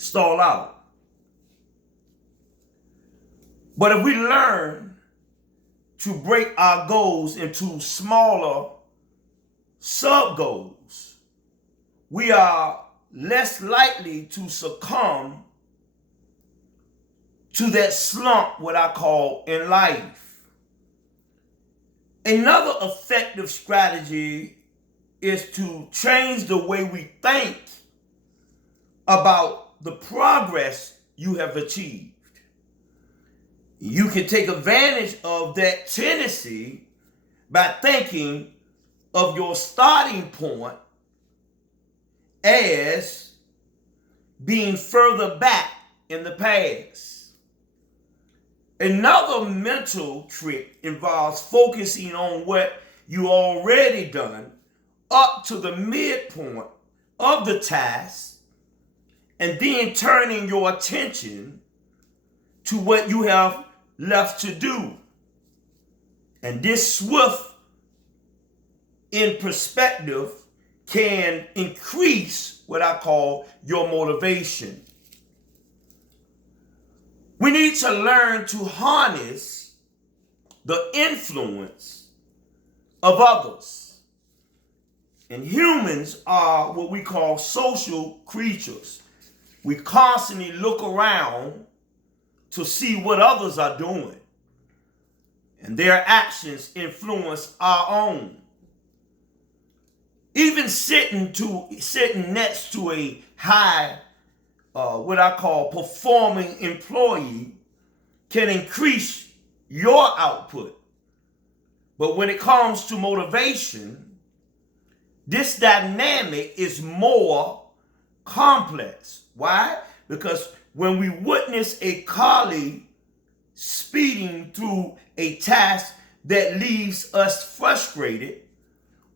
stall out. But if we learn to break our goals into smaller sub-goals, we are less likely to succumb to that slump, what I call, in life. Another effective strategy is to change the way we think about the progress you have achieved. You can take advantage of that tendency by thinking of your starting point as being further back in the past. Another mental trick involves focusing on what you already done up to the midpoint of the task, and then turning your attention to what you have left to do. And this swift in perspective can increase what I call your motivation. We need to learn to harness the influence of others. And humans are what we call social creatures. We constantly look around to see what others are doing, and their actions influence our own. Even sitting next to a high, what I call performing employee can increase your output. But when it comes to motivation, this dynamic is more complex. Why? Because when we witness a colleague speeding through a task that leaves us frustrated,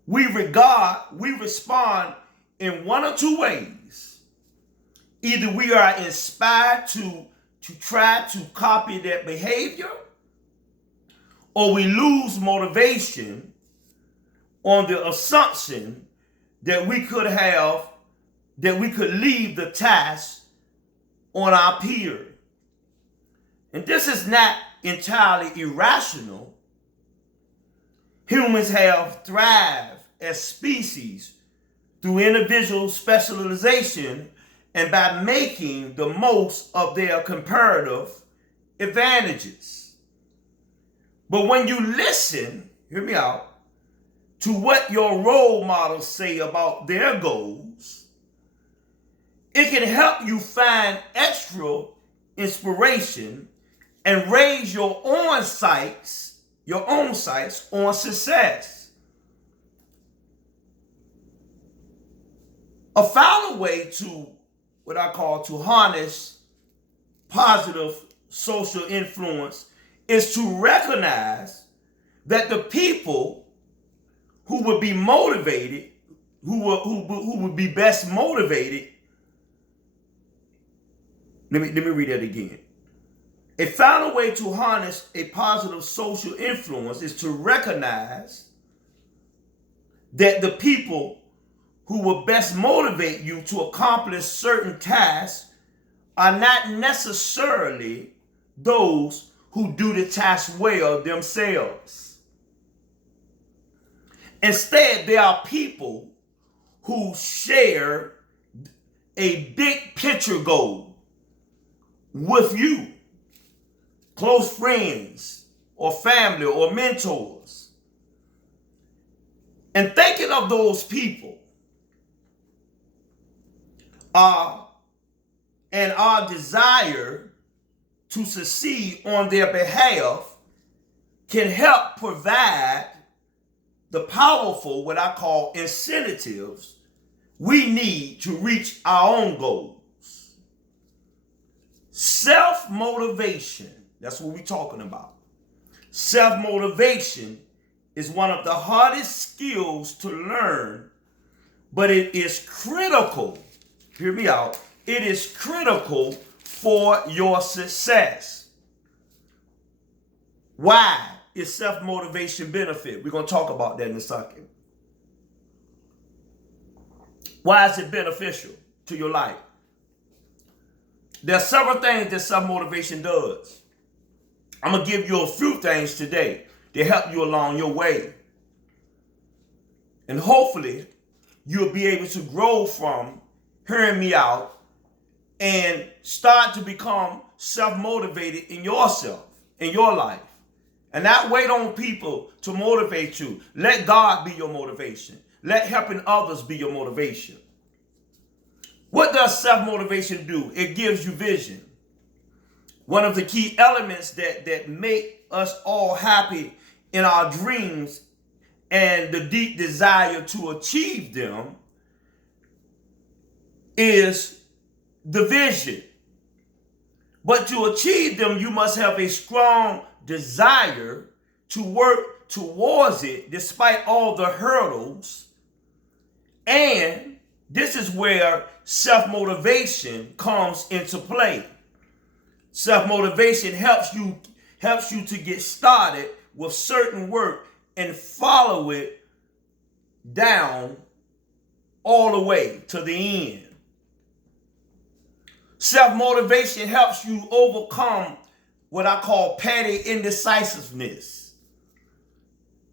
we respond in one or two ways. Either we are inspired to try to copy that behavior, or we lose motivation on the assumption that we could leave the task on our peer. And this is not entirely irrational. Humans have thrived as species through individual specialization and by making the most of their comparative advantages. But when you listen, hear me out, to what your role models say about their goals, it can help you find extra inspiration and raise your own sights on success. A final way to what I call to harness positive social influence is to recognize that the people who would be motivated, who would be best motivated. Let me read that again. A final way to harness a positive social influence is to recognize that the people who will best motivate you to accomplish certain tasks are not necessarily those who do the task well themselves. Instead, they are people who share a big picture goal with you, close friends or family or mentors. And thinking of those people and our desire to succeed on their behalf can help provide the powerful, what I call, incentives we need to reach our own goals. Self-motivation, that's what we're talking about. Self-motivation is one of the hardest skills to learn, but it is critical. Hear me out. It is critical for your success. Why is self-motivation benefit? We're going to talk about that in a second. Why is it beneficial to your life? There are several things that self-motivation does. I'm going to give you a few things today to help you along your way. And hopefully, you'll be able to grow from hearing me out and start to become self-motivated in yourself, in your life. And not wait on people to motivate you. Let God be your motivation. Let helping others be your motivation. What does self-motivation do? It gives you vision. One of the key elements that make us all happy in our dreams and the deep desire to achieve them is the vision. But to achieve them, you must have a strong desire to work towards it despite all the hurdles. And this is where self-motivation comes into play. Self-motivation helps you to get started with certain work and follow it down all the way to the end. Self-motivation helps you overcome what I call petty indecisiveness.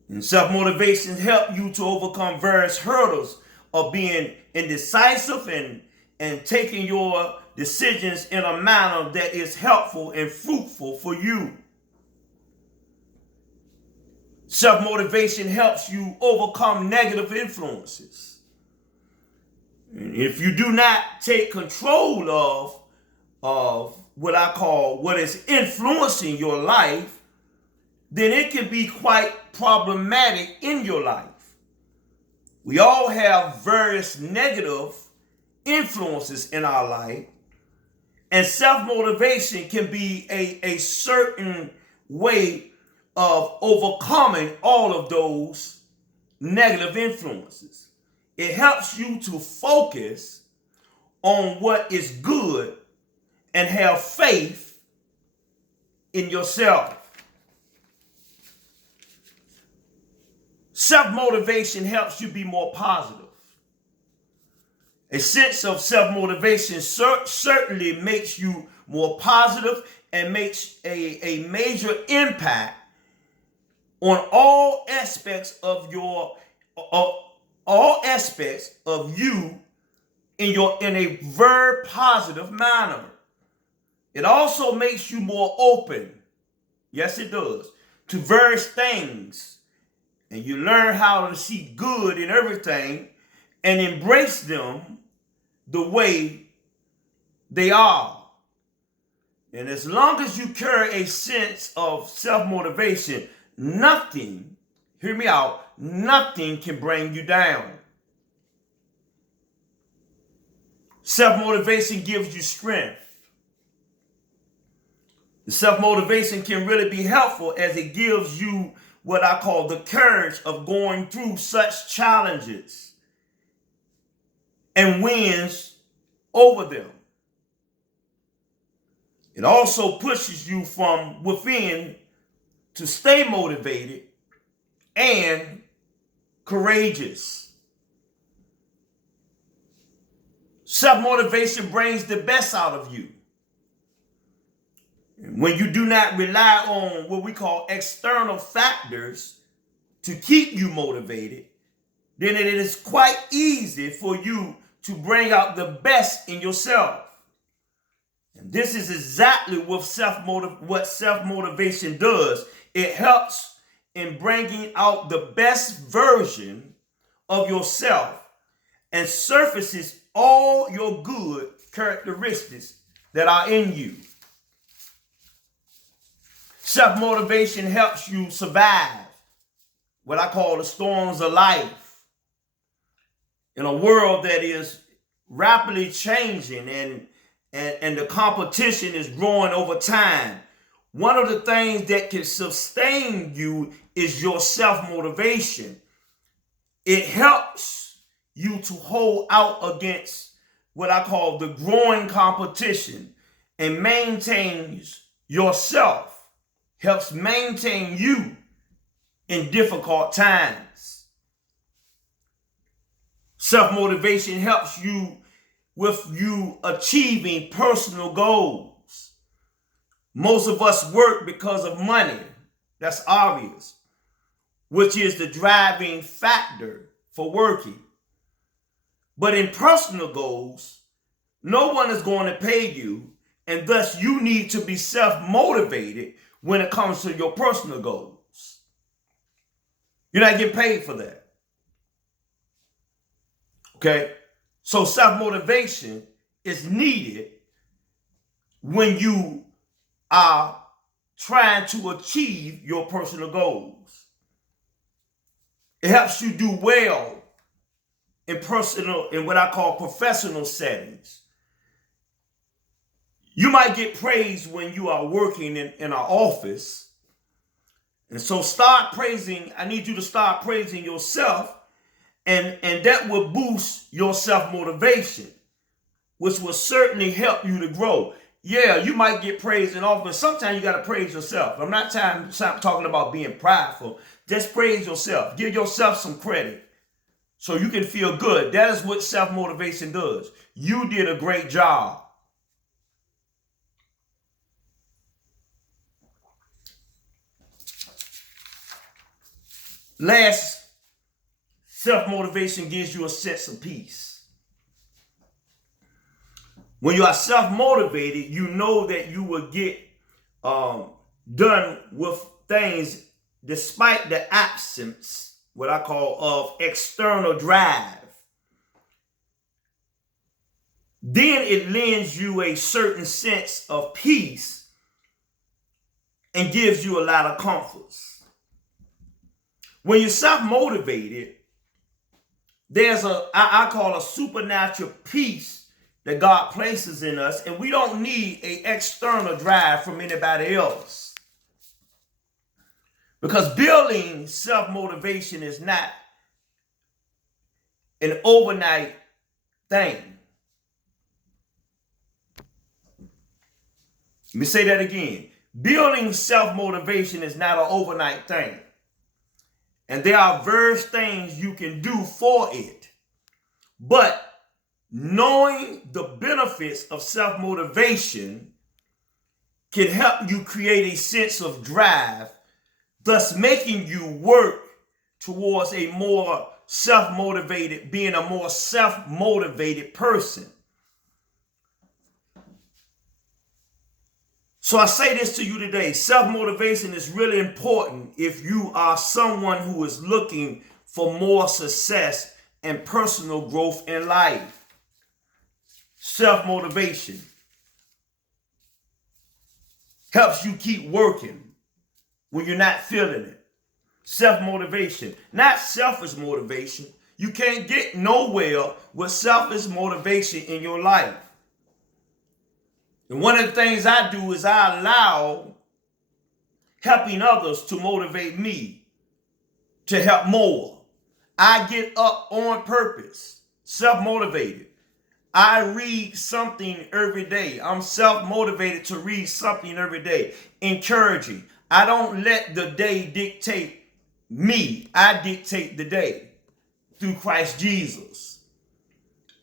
And self-motivation helps you to overcome various hurdles of being indecisive and taking your decisions in a manner that is helpful and fruitful for you. Self-motivation helps you overcome negative influences. If you do not take control of what I call what is influencing your life, then it can be quite problematic in your life. We all have various negative influences in our life, and self-motivation can be a certain way of overcoming all of those negative influences. It helps you to focus on what is good and have faith in yourself. Self-motivation helps you be more positive. A sense of self-motivation certainly makes you more positive and makes a major impact on all aspects of you in a very positive manner. It also makes you more open. Yes, it does. To various things. And you learn how to see good in everything and embrace them the way they are. And as long as you carry a sense of self-motivation, nothing, hear me out, nothing can bring you down. Self-motivation gives you strength. The self-motivation can really be helpful as it gives you what I call the courage of going through such challenges and wins over them. It also pushes you from within to stay motivated and courageous. Self-motivation brings the best out of you. When you do not rely on what we call external factors to keep you motivated, then it is quite easy for you to bring out the best in yourself. And this is exactly what self-motivation does. It helps in bringing out the best version of yourself and surfaces all your good characteristics that are in you. Self-motivation helps you survive what I call the storms of life. In a world that is rapidly changing and the competition is growing over time, one of the things that can sustain you is your self-motivation. It helps you to hold out against what I call the growing competition and maintains yourself. Helps maintain you in difficult times. Self-motivation helps you with you achieving personal goals. Most of us work because of money. That's obvious, which is the driving factor for working. But in personal goals, no one is going to pay you, and thus you need to be self-motivated when it comes to your personal goals. You're not getting paid for that. Okay? So self-motivation is needed when you are trying to achieve your personal goals. It helps you do well in what I call professional settings. You might get praised when you are working in an office. And so I need you to start praising yourself, and that will boost your self-motivation, which will certainly help you to grow. Yeah, you might get praised in office. Sometimes you got to praise yourself. I'm not talking about being prideful. Just praise yourself. Give yourself some credit so you can feel good. That is what self-motivation does. You did a great job. Last, self-motivation gives you a sense of peace. When you are self-motivated, you know that you will get done with things despite the absence, what I call, of external drive. Then it lends you a certain sense of peace and gives you a lot of comforts. When you're self-motivated, there's I call a supernatural peace that God places in us, and we don't need an external drive from anybody else. Because building self-motivation is not an overnight thing. Let me say that again. Building self-motivation is not an overnight thing. And there are various things you can do for it. But knowing the benefits of self-motivation can help you create a sense of drive, thus making you work towards being a more self-motivated person. So I say this to you today. Self-motivation is really important if you are someone who is looking for more success and personal growth in life. Self-motivation helps you keep working when you're not feeling it. Self-motivation, not selfish motivation. You can't get nowhere with selfish motivation in your life. And one of the things I do is I allow helping others to motivate me to help more. I get up on purpose, self-motivated. I read something every day. I'm self-motivated to read something every day, encouraging. I don't let the day dictate me. I dictate the day through Christ Jesus.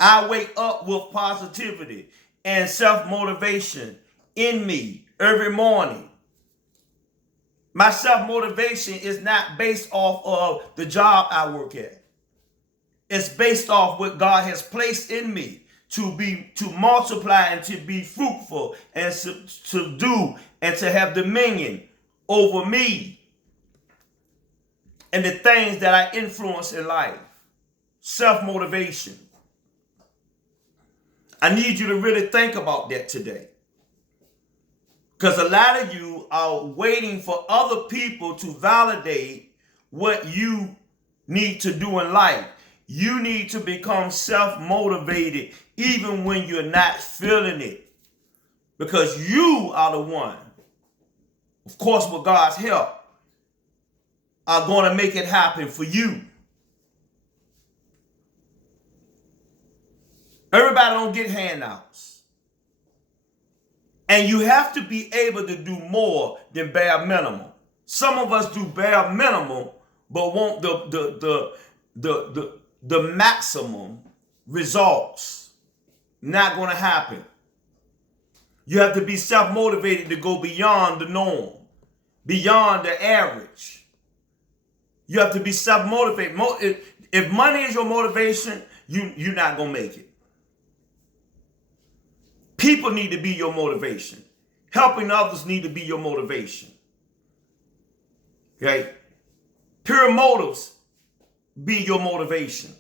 I wake up with positivity and self-motivation in me every morning. My self-motivation is not based off of the job I work at. It's based off what God has placed in me to multiply and to be fruitful and to do and to have dominion over me and the things that I influence in life. Self-motivation. I need you to really think about that today. Because a lot of you are waiting for other people to validate what you need to do in life. You need to become self-motivated even when you're not feeling it. Because you are the one, of course with God's help, are going to make it happen for you. Everybody don't get handouts. And you have to be able to do more than bare minimum. Some of us do bare minimum, but want the maximum results. Not going to happen. You have to be self-motivated to go beyond the norm, beyond the average. You have to be self-motivated. If money is your motivation, you're not going to make it. People need to be your motivation. Helping others need to be your motivation. Okay? Pure motives be your motivation.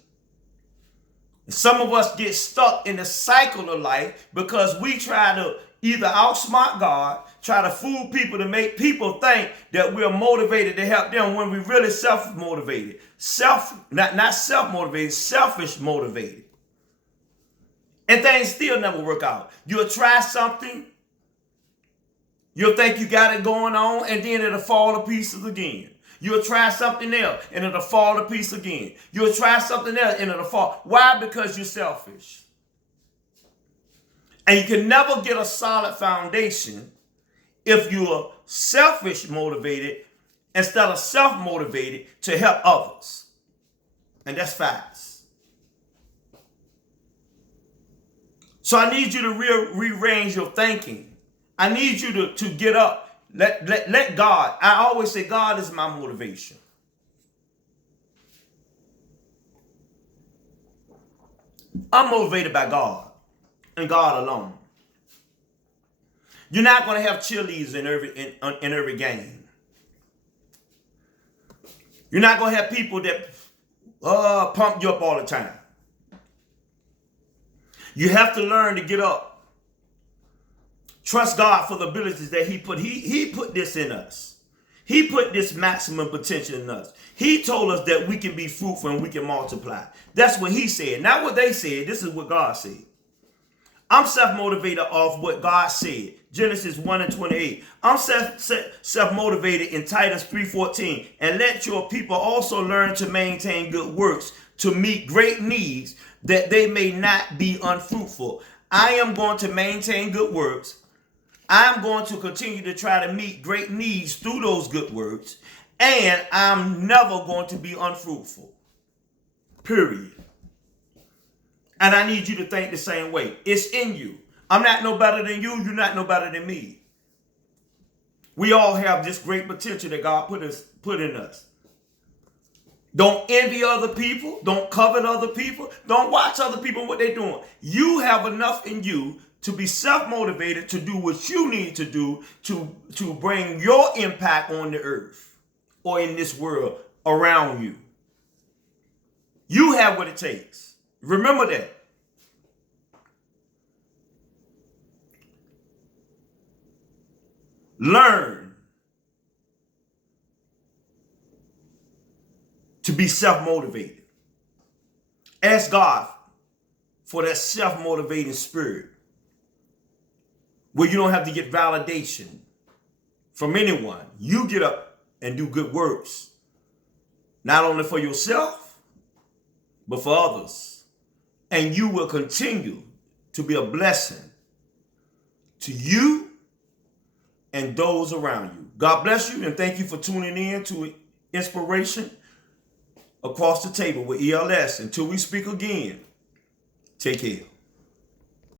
Some of us get stuck in the cycle of life because we try to either outsmart God, try to fool people to make people think that we're motivated to help them when we're really self-motivated. Not self-motivated, selfish motivated. And things still never work out. You'll try something, you'll think you got it going on, and then it'll fall to pieces again. You'll try something else, and it'll fall to pieces again. You'll try something else, and it'll fall. Why? Because you're selfish. And you can never get a solid foundation if you're selfish motivated instead of self-motivated to help others. And that's fast. So I need you to rearrange your thinking. I need you to get up. Let God, I always say God is my motivation. I'm motivated by God and God alone. You're not going to have cheerleaders in every game. You're not going to have people that pump you up all the time. You have to learn to get up. Trust God for the abilities that he put. He put this in us. He put this maximum potential in us. He told us that we can be fruitful and we can multiply. That's what he said. Not what they said. This is what God said. I'm self-motivated off what God said. Genesis 1:28. I'm self-motivated in Titus 3:14. And let your people also learn to maintain good works to meet great needs that they may not be unfruitful. I am going to maintain good works. I'm going to continue to try to meet great needs through those good works. And I'm never going to be unfruitful. Period. And I need you to think the same way. It's in you. I'm not no better than you. You're not no better than me. We all have this great potential that God put in us. Don't envy other people. Don't covet other people. Don't watch other people what they're doing. You have enough in you to be self-motivated to do what you need to do to bring your impact on the earth or in this world around you. You have what it takes. Remember that. Learn to be self-motivated. Ask God for that self-motivating spirit where you don't have to get validation from anyone. You get up and do good works, not only for yourself, but for others. And you will continue to be a blessing to you and those around you. God bless you, and thank you for tuning in to Inspiration Across the Table with ELS. Until we speak again, take care.